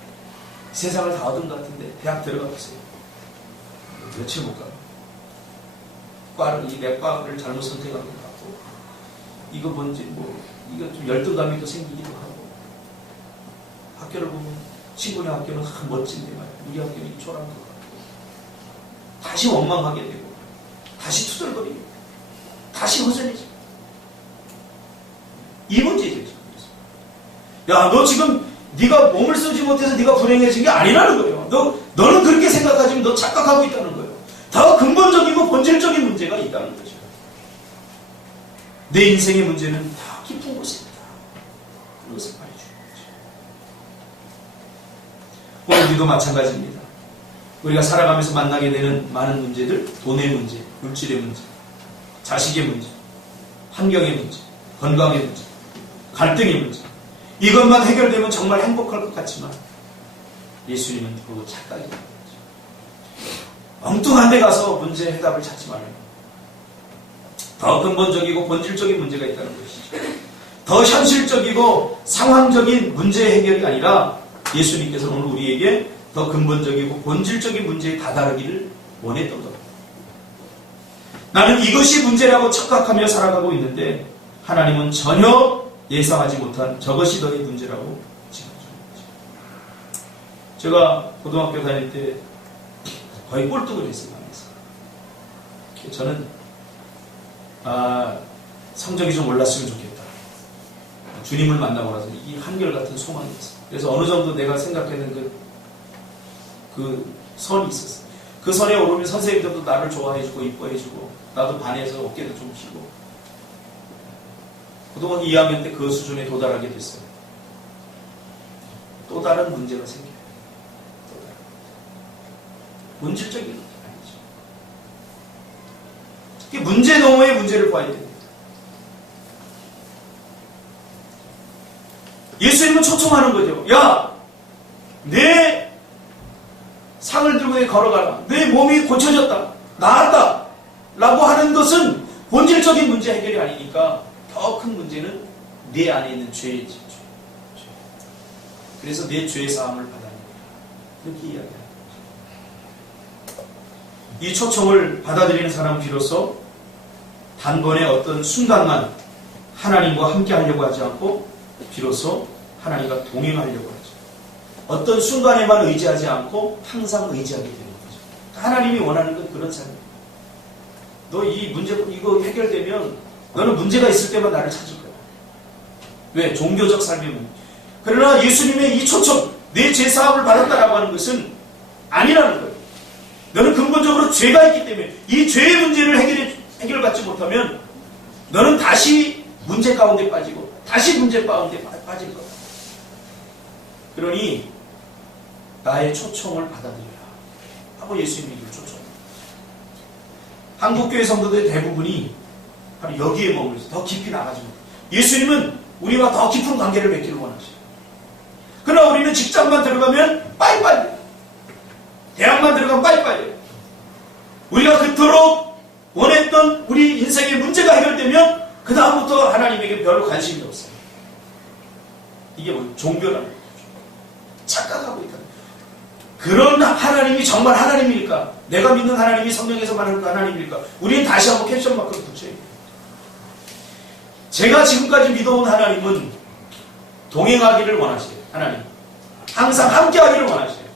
세상을 다 얻은 것 같은데 대학 들어가 보세요. 며칠 못 가요. 내 과를 잘못 선택한 것 같고 이거 뭔지 이거 좀 열등감이 또 생기기도 하고 학교를 보면 친구네 학교는 멋진데 말이야. 우리 학교는 초라한 것 같고 다시 원망하게 되고 다시 투덜거리고 다시 허전해지고 이 문제죠. 야, 너 지금 네가 몸을 쓰지 못해서 네가 불행해진 게 아니라는 거예요. 너는 그렇게 생각하지만 너 착각하고 있다는 거예요. 더 근본적이고 본질적인 문제가 있다는 거죠. 내 인생의 문제는 다 깊은 곳에 있다. 그것을 말해주는 거죠. 오늘 우리도 마찬가지입니다. 우리가 살아가면서 만나게 되는 많은 문제들, 돈의 문제, 물질의 문제, 자식의 문제, 환경의 문제, 건강의 문제, 갈등의 문제, 이것만 해결되면 정말 행복할 것 같지만 예수님은 그거 착각이라는 거죠. 엉뚱한 데 가서 문제 해답을 찾지 말아요. 더 근본적이고 본질적인 문제가 있다는 것이죠. 더 현실적이고 상황적인 문제 해결이 아니라 예수님께서 오늘 우리에게 더 근본적이고 본질적인 문제에 다다르기를 원했던 겁니다. 나는 이것이 문제라고 착각하며 살아가고 있는데 하나님은 전혀 예상하지 못한 저것이 너의 문제라고 짚어주는 거죠. 제가 고등학교 다닐 때 거의 꼴뚜기를 했어요. 저는 성적이 좀 올랐으면 좋겠다. 주님을 만나고 나서 이 한결같은 소망이 있었어요. 그래서 어느 정도 내가 생각하는 그 선이 있었어요. 그 선에 오르면 선생님들도 나를 좋아해주고 이뻐해주고 나도 반에서 어깨도 좀 피고 고등학교 2학년 때 그 수준에 도달하게 됐어요. 또 다른 문제가 생겨요. 또 다른 본질적인 문제 아니죠. 특히 문제 너머의 문제를 봐야 됩니다. 예수님은 초청하는 거죠. 야! 내 상을 들고 걸어가라. 내 몸이 고쳐졌다. 나았다. 라고 하는 것은 본질적인 문제 해결이 아니니까 더 큰 문제는 내 안에 있는 죄이지. 죄. 그래서 내 죄의 사함을 받아야 된다. 그렇게 이야기합니다. 이 초청을 받아들이는 사람은 비로소 단번에 어떤 순간만 하나님과 함께 하려고 하지 않고 비로소 하나님과 동행하려고 하죠. 어떤 순간에만 의지하지 않고 항상 의지하게 되는 거죠. 하나님이 원하는 건 그런 삶이에요. 너 이 문제 이거 해결되면 너는 문제가 있을 때만 나를 찾을 거야. 왜? 종교적 삶의 문제. 그러나 예수님의 이 초청, 내 죄사함을 받았다라고 하는 것은 아니라는 거예요. 너는 근본적으로 죄가 있기 때문에 이 죄의 문제를 해결받지 못하면 너는 다시 문제 가운데 빠지고 다시 문제 가운데 빠질 거야. 그러니 나의 초청을 받아들여라 하고 예수님이 이를 초청합니다. 한국교회 성도들의 대부분이 바로 여기에 머물러서 더 깊이 나가지 못해요. 예수님은 우리와 더 깊은 관계를 맺기를 원하시죠. 그러나 우리는 직장만 들어가면 빠이빠이, 대학만 들어가면 빠이빠이. 우리가 그토록 원했던 우리 인생의 문제가 해결되면 그 다음부터 하나님에게 별로 관심이 없어요. 이게 뭐 종교라는 거죠. 착각하고 있다. 그런 하나님이 정말 하나님일까? 내가 믿는 하나님이 성령에서 말하는 그 하나님일까? 우리는 다시 한번 캡션 마크를 붙여야 돼요. 제가 지금까지 믿어온 하나님은 동행하기를 원하세요. 하나님. 항상 함께하기를 원하세요.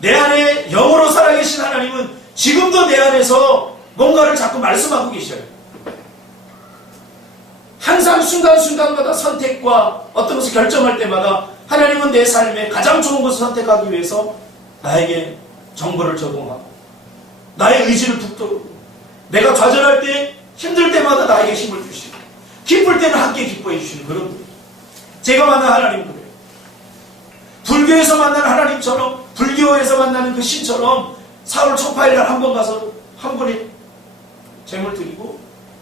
내 안에 영으로 살아계신 하나님은 지금도 내 안에서 뭔가를 자꾸 말씀하고 계셔요. 항상 순간순간마다 선택과 어떤 것을 결정할 때마다 하나님은 내 삶에 가장 좋은 것을 선택하기 위해서 나에게 정보를 제공하고 나의 의지를 북돋우고 내가 좌절할 때 힘들 때마다 나에게 힘을 주시고 기쁠 때는 함께 기뻐해 주시는 그런 분이에요. 제가 만난 하나님은 그래요. 불교에서 만난 하나님처럼 불교에서 만나는 그 신처럼 4월 초파일 날 한 번 가서 한 번에 재물 드리고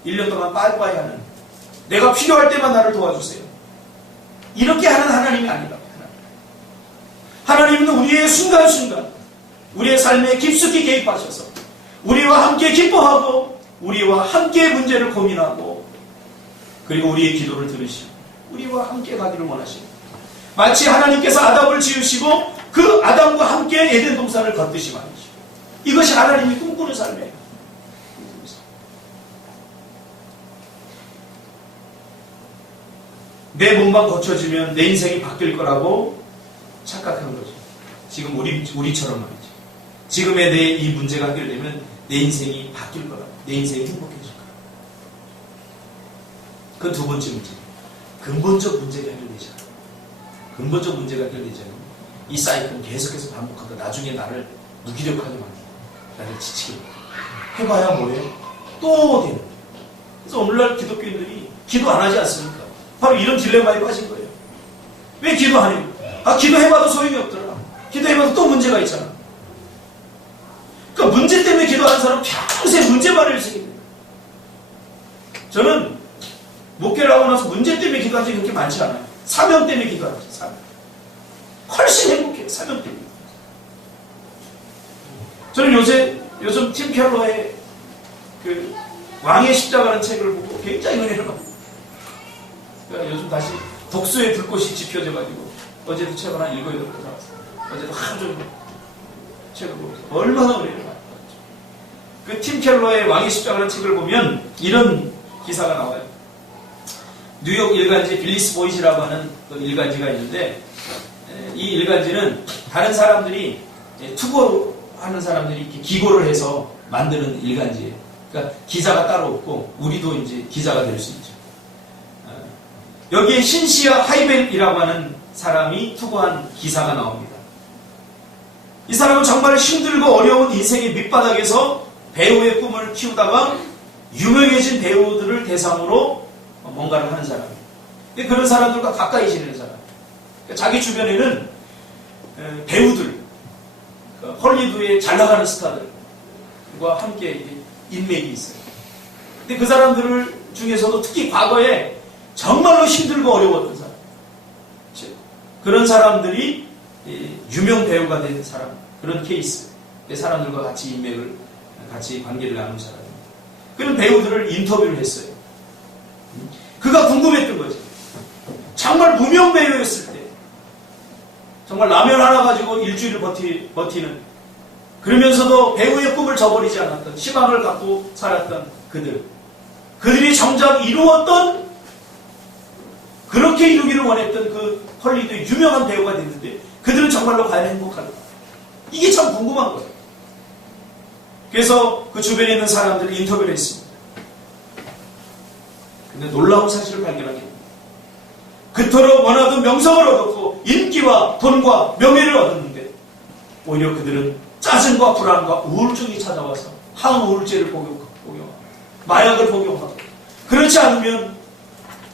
1년 동안 빠이빠이 하는 내가 필요할 때만 나를 도와주세요. 이렇게 하는 하나님이 아니라 하나님은 우리의 순간순간 우리의 삶에 깊숙이 개입하셔서 우리와 함께 기뻐하고 우리와 함께 문제를 고민하고 그리고 우리의 기도를 들으시고 우리와 함께 가기를 원하시고 마치 하나님께서 아담을 지으시고 그 아담과 함께 에덴 동산을 걷듯이 말이죠. 이것이 하나님이 꿈꾸는 삶이에요. 내 몸만 고쳐지면 내 인생이 바뀔 거라고 착각하는 거죠. 지금 우리처럼 말이죠. 지금의 내 이 문제가 해결되면 내 인생이 바뀔 거라. 내 인생이 행복해질 거라. 그 두 번째 문제. 근본적 문제가 해결되지 않아. 근본적 문제가 해결되지 않으면 이 사이클은 계속해서 반복하다 나중에 나를 무기력하게 만들고 나를 지치게 해봐야 뭐예요? 또 되는 거예요. 그래서 오늘날 기독교인들이 기도 안 하지 않습니까? 바로 이런 딜레마에 빠진 거예요. 왜 기도 안 해요? 기도해봐도 소용이 없더라. 기도해봐도 또 문제가 있잖아. 그러니까 문제 때문에 기도하는 사람은 평생 문제만 일생이 돼요. 저는 목회를 하고 나서 문제 때문에 기도한 적이 그렇게 많지 않아요. 사명 때문에 기도하죠. 사명. 훨씬 행복해요. 사명 때문에. 저는 요즘 팀 켈러의 그 왕의 십자가라는 책을 보고 굉장히 은혜를 받고, 그러니까 요즘 다시 독서의 불꽃이 지펴져가지고 어제도 책 하나 읽어야 될 것 같아요. 어제도 하루 종일 책을 보고 얼마나 은혜를 받았죠. 그 팀 켈러의 왕의 십자가라는 책을 보면 이런 기사가 나와요. 뉴욕 일간지 빌리스 보이즈라고 하는 그 일간지가 있는데, 이 일간지는 다른 사람들이 투고하는 사람들이 이렇게 기고를 해서 만드는 일간지예요. 그러니까 기자가 따로 없고 우리도 이제 기자가 될 수 있죠. 여기에 신시아 하이벨이라고 하는 사람이 투고한 기사가 나옵니다. 이 사람은 정말 힘들고 어려운 인생의 밑바닥에서 배우의 꿈을 키우다가 유명해진 배우들을 대상으로 뭔가를 하는 사람이에요. 그런 사람들과 가까이 지내는 사람. 자기 주변에는 배우들, 헐리우드의 잘 나가는 스타들과 함께 인맥이 있어요. 근데 그 사람들 중에서도 특히 과거에 정말로 힘들고 어려웠던 사람, 그런 사람들이 유명 배우가 된 사람, 그런 케이스, 사람들과 같이 인맥을, 같이 관계를 나눈 사람입니다. 그런 배우들을 인터뷰를 했어요. 그가 궁금했던 거죠. 정말 무명 배우였을 때, 정말 라면 하나 가지고 일주일을 버티는, 그러면서도 배우의 꿈을 저버리지 않았던, 희망을 갖고 살았던 그들이 정작 이루었던, 그렇게 이루기를 원했던 그 헐리우드의 유명한 배우가 됐는데 그들은 정말로 과연 행복할까? 이게 참 궁금한 거예요. 그래서 그 주변에 있는 사람들을 인터뷰를 했습니다. 근데 놀라운 사실을 발견하게 됩니다. 그토록 원하던 명성을 얻었고 인기와 돈과 명예를 얻었는데 오히려 그들은 짜증과 불안과 우울증이 찾아와서 항우울제를 복용하고 마약을 복용하고, 그렇지 않으면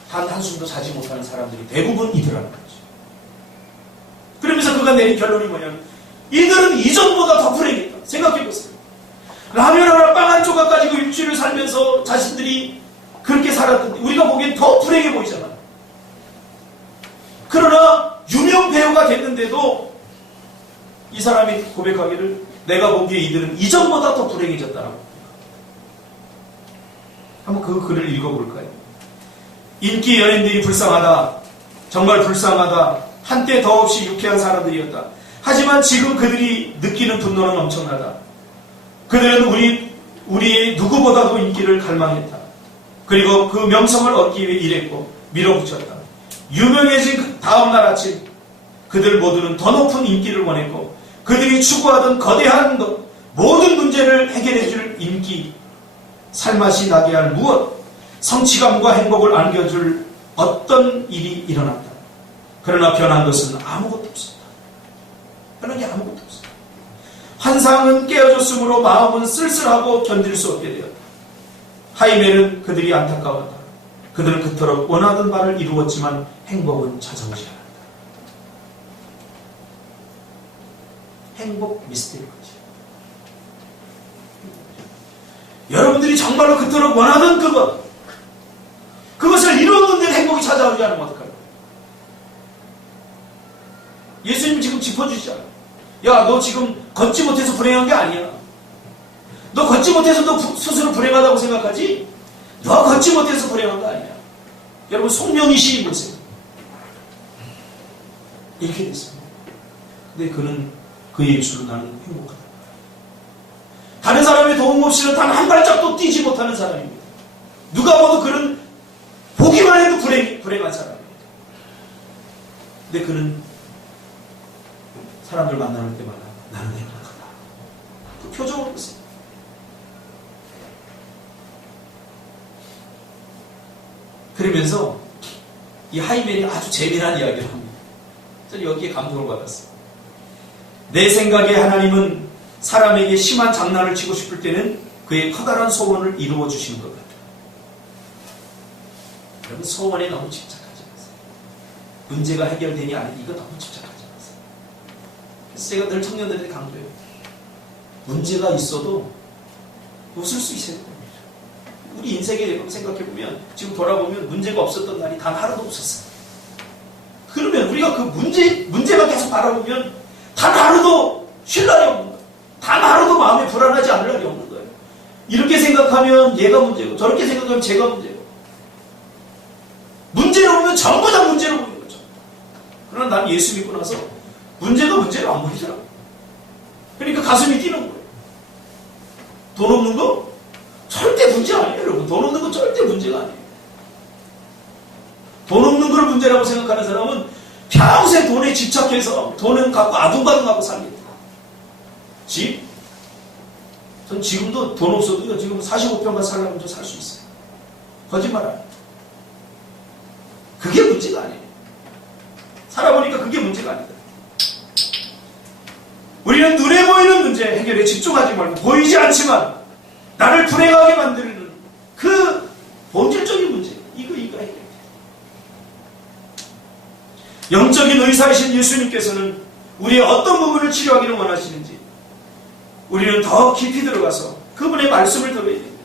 한숨도 자지 못하는 사람들이 대부분 이들하는 거죠. 그러면서 그가 내린 결론이 뭐냐면 이들은 이전보다 더 불행했다. 생각해보세요. 라면 하나 빵 한 조각 가지고 일주일을 살면서 자신들이 그렇게 살았던데 우리가 보기엔 더 불행해 보이잖아. 그러나 유명 배우가 됐는데도 이 사람이 고백하기를 내가 보기에 이들은 이전보다 더 불행해졌다라고. 한번 그 글을 읽어볼까요? 인기 연예인들이 불쌍하다. 정말 불쌍하다. 한때 더없이 유쾌한 사람들이었다. 하지만 지금 그들이 느끼는 분노는 엄청나다. 그들은 우리의 누구보다도 인기를 갈망했다. 그리고 그 명성을 얻기 위해 일했고 밀어붙였다. 유명해진 그 다음날 아침 그들 모두는 더 높은 인기를 원했고 그들이 추구하던 거대한 모든 문제를 해결해줄 인기, 살맛이 나게 할 무엇, 성취감과 행복을 안겨줄 어떤 일이 일어났다. 그러나 변한 것은 아무것도 없었다. 변한 게 아무것도 없었다. 환상은 깨어졌으므로 마음은 쓸쓸하고 견딜 수 없게 되었다. 하이멜은 그들이 안타까웠다. 그들은 그토록 원하던 바를 이루었지만 행복은 찾아오지 않았다. 행복 미스테리 거지. 여러분들이 정말로 그토록 원하던 그것을 이루었는데 행복이 찾아오지 않으면 어떡할까? 예수님 지금 짚어주시잖아. 야, 너 지금 걷지 못해서 불행한 게 아니야. 너 걷지 못해서 너 스스로 불행하다고 생각하지? 너 걷지 못해서 불행한 거 아니야. 여러분, 송명희 시인 보세요. 이렇게 됐습니다. 근데 그는 그의 입술로 나는 행복하다. 다른 사람의 도움 없이는 단 한 발짝도 뛰지 못하는 사람입니다. 누가 봐도 그는 보기만 해도 불행한 사람입니다. 근데 그는 사람들 만나는 때마다 나는 행복하다. 그 표정을 보세요. 그러면서 이 하이멜이 아주 재미난 이야기를 합니다. 저는 여기에 감동을 받았어요. 내 생각에 하나님은 사람에게 심한 장난을 치고 싶을 때는 그의 커다란 소원을 이루어 주시는 것 같아요. 여러분 소원에 너무 집착하지 마세요. 문제가 해결되니 안 되니 이거 너무 집착하지 마세요. 그래서 제가 늘 청년들한테 강조해요. 문제가 있어도 웃을 수 있어야 됩니다. 우리 인생에 생각해보면 지금 돌아보면 문제가 없었던 날이 단 하루도 없었어요. 그러면 우리가 그 문제만 계속 바라보면 단 하루도 쉴 날이 없는 거예요. 단 하루도 마음이 불안하지 않을 날이 없는 거예요. 이렇게 생각하면 얘가 문제고 저렇게 생각하면 제가 문제고 문제를 보면 전부 다 문제로 보이는 거죠. 그러나 난 예수 믿고 나서 문제가 문제로 안 보이더라고요. 그러니까 가슴이 뛰는 거예요. 돈 없는 거? 절대 문제 아니에요, 여러분. 돈 없는 거 절대 문제가 아니에요. 돈 없는 걸 문제라고 생각하는 사람은 평생 돈에 집착해서 돈은 갖고 아둥바둥하고 살겠다. 집? 전 지금도 돈 없어도 지금 45평만 살려면 저 살 수 있어요. 거짓말 아니에요. 그게 문제가 아니에요. 살아보니까 그게 문제가 아니다. 우리는 눈에 보이는 문제 해결에 집중하지 말고 보이지 않지만 나를 불행하게 만드는 그 본질적인 문제 이거 해결해야 돼요. 영적인 의사이신 예수님께서는 우리의 어떤 부분을 치료하기를 원하시는지 우리는 더 깊이 들어가서 그분의 말씀을 들어야 됩니다.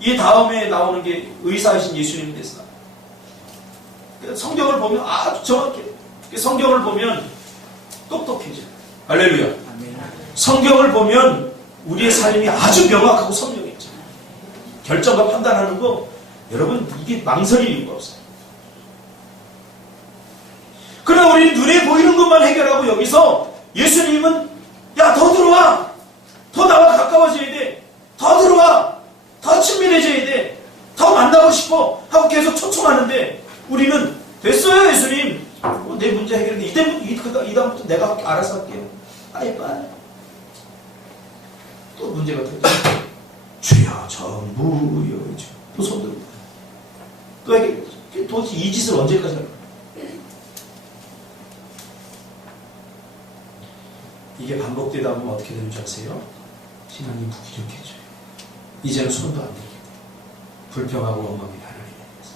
이 다음에 나오는 게 의사이신 예수님에 대해서 성경을 보면 아주 정확해. 성경을 보면 똑똑해져요. 할렐루야. 성경을 보면 우리의 삶이 아주 명확하고 선명해져. 결정과 판단하는 거 여러분 이게 망설일 이유가 없어요. 그러나 우리는 눈에 보이는 것만 해결하고 여기서 예수님은 야 더 들어와. 더 나와 가까워져야 돼. 더 들어와. 더 친밀해져야 돼. 더 만나고 싶어. 하고 계속 초청하는데 우리는 됐어요 예수님. 내 문제 해결했는데 이다음부터 내가 알아서 할게요. 빨리. 또 문제가 터져. 주여 전부여. 또 손들고. 또 해결. 도대체 이 짓을 언제까지 할까? 이게 반복되다 보면 어떻게 되는 줄 아세요? 신앙이 무기력해져요. 이제는 손도 안 들게 돼요. 불평하고 원망이 하나님에 대해서.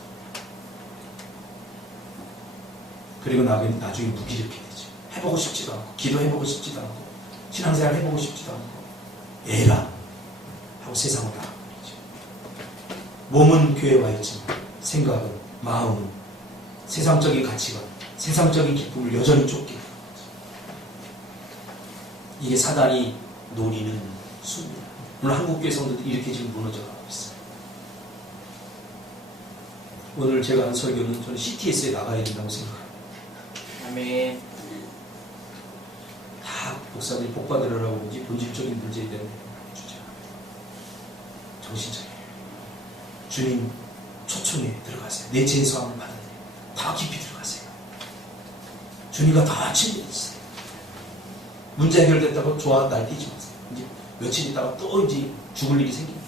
그리고 나중에 무기력해지죠. 해보고 싶지도 않고 기도해보고 싶지도 않고 신앙생활 해보고 싶지도 않고 에라 하고 세상으로 나가버리죠. 몸은 교회에 와 있지만 생각은 마음은 세상적인 가치관 세상적인 기쁨을 여전히 쫓게 돼요. 이게 사단이 노리는 수입니다. 오늘 한국교회 성도들이 이렇게 지금 무너져가고 있어요. 오늘 제가 하는 설교는 저는 CTS에 나가야 된다고 생각합니다. 아멘. 다 목사들이 복 받으려고 하지 본질적인 문제에 대한 주제. 정신 차려요. 주님 초청에 들어가세요. 내 제사함을 받아들여요. 더 깊이 들어가세요. 주님과 더 친해졌어요. 문제 해결됐다고 좋아 날뛰지 마세요. 이제 며칠 있다가 또 이제 죽을 일이 생깁니다.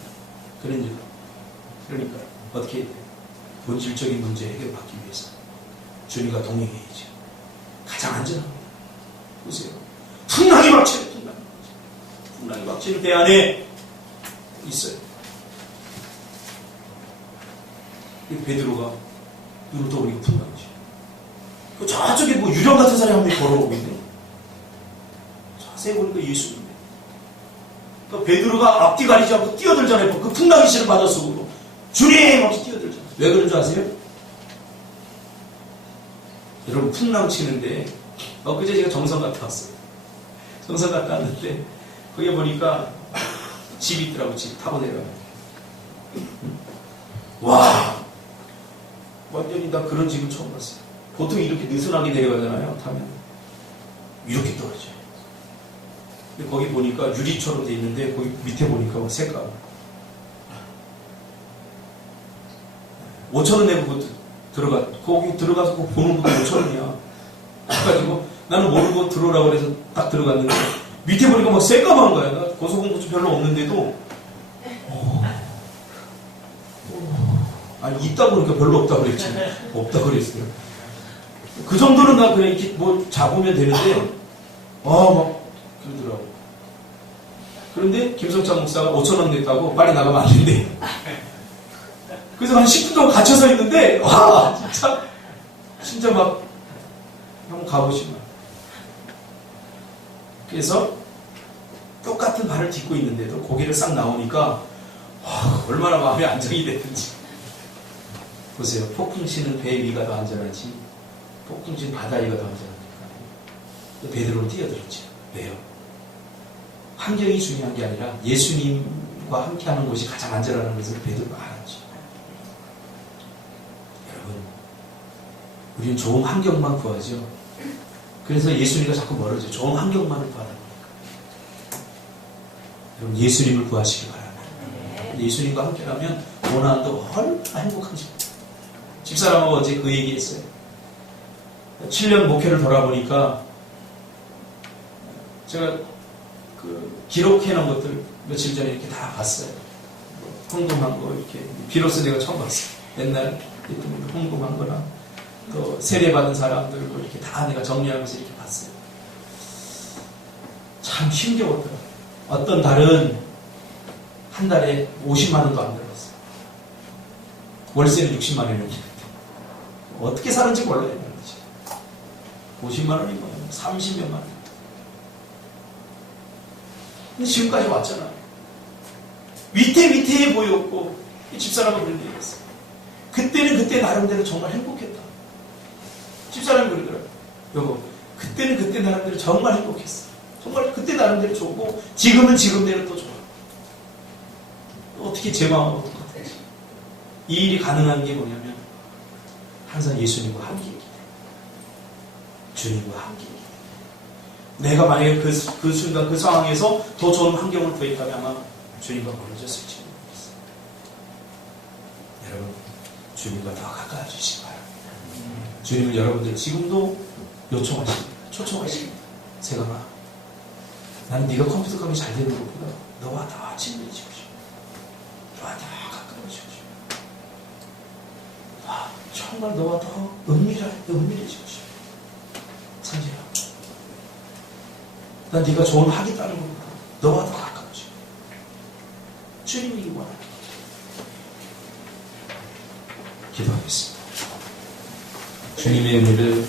그러니까 어떻게 해야 돼요? 본질적인 문제 해결받기 위해서 주님과 동행해야죠. 가장 안전합니다. 보세요. 풍랑이 막치는 풍랑이 막치는 배 안에 있어요. 베드로가 이로부터 우리가 풍랑이죠. 저쪽에 뭐 유령 같은 사람이 한 명이 걸어오고 있네. 자세히 보니까 예수님이에요. 그러니까 베드로가 앞뒤 가리지 않고 뛰어들잖아요. 그 풍랑이 씨를 바다 속으로 주님 하면서 뛰어들잖아요. 왜 그런 줄 아세요? 여러분 풍랑 치는데 그제 제가 정선 갔다 왔어요. 정선 갔다 왔는데 거기 보니까 집이 있더라고. 집 타고 내려가요. 와 완전히 나 그런 집은 처음 봤어요. 보통 이렇게 느슨하게 내려가잖아요. 타면 이렇게 떨어져요. 근데 거기 보니까 유리처럼 돼 있는데 거기 밑에 보니까 막 색깔 5,000원 내고 거기 들어가서 보는 것도 5,000원이야. 그래가지고 나는 모르고 들어오라고 해서 딱 들어갔는데 밑에 보니까 막 새까만 거야. 나 고소공포증 별로 없는데도 아니 있다고 그러니까 별로 없다고 그랬지. 없다고 그랬어요. 그 정도는 나 그냥 이렇게 뭐 잡으면 되는데 막 그러더라고. 그런데 김성찬 목사가 5,000원 냈다고 빨리 나가면 안 된대. 그래서 한 10분 동안 갇혀서 있는데, 와, 진짜 막, 한번 가보시면. 그래서 똑같은 발을 딛고 있는데도 고개를 싹 나오니까, 와, 얼마나 마음이 안정이 됐든지. 보세요. 폭풍 치는 배 위가 더 안전하지, 폭풍 치는 바다 위가 더 안전합니까? 베드로는 뛰어들었죠. 왜요? 환경이 중요한 게 아니라 예수님과 함께하는 곳이 가장 안전하다는 것을 베드로가 알았죠. 여러분, 우리는 좋은 환경만 구하죠. 그래서 예수님과 자꾸 멀어져요. 좋은 환경만을 구하다 보니까. 여러분, 예수님을 구하시기 바랍니다. 예수님과 함께라면 고난도 얼마나 행복한지. 집사람하고 어제 그 얘기했어요. 7년 목회를 돌아보니까 제가 그 기록해 놓은 것들 며칠 전에 이렇게 다 봤어요. 헌금한 거 이렇게 비로소 내가 처음 봤어요. 옛날 있던 헌금한 거나 또 세례받은 사람들 이렇게 다 내가 정리하면서 이렇게 봤어요. 참 힘겨웠더라. 어떤 달은 한 달에 50만 원도 안 들었어요. 월세는 60만 원이었는데 어떻게 사는지 몰라요. 50만 원이 뭐예요? 30몇만 원. 근데 지금까지 왔잖아요. 위태위태해 보였고, 집사람은 그런 얘기 했어요. 그때는 그때 나름대로 정말 행복했다. 집사람이 그러더라고요. 여보, 그때는 그때 나름대로 정말 행복했어. 정말 그때 나름대로 좋고, 지금은 지금대로 또 좋아. 어떻게 제 마음하고 똑같아지? 이 일이 가능한 게 뭐냐면, 항상 예수님과 함께이기 때문에. 주님과 함께이기 때문에. 내가 만약에 그 순간 그 상황에서 더 좋은 환경을 구했다면 아마 주님과 멀어졌을지 모르겠어요. 여러분, 주님과 더 가까워지시기 바랍니다. 주님을 여러분들 지금도 요청하십니다. 초청하십니다. 세강아, 나는 네가 컴퓨터 감이 잘 되는 것보다 너와 더 친밀해지고 싶어. 너와 더 가까워지고 싶어. 정말 너와 더 은밀해지고 싶어. 상재야, 난 네가 좋은 학위 따는 것보다 너와 더 가까워지고 주님이 원합니다. 기도하겠습니다. 주님의 은혜를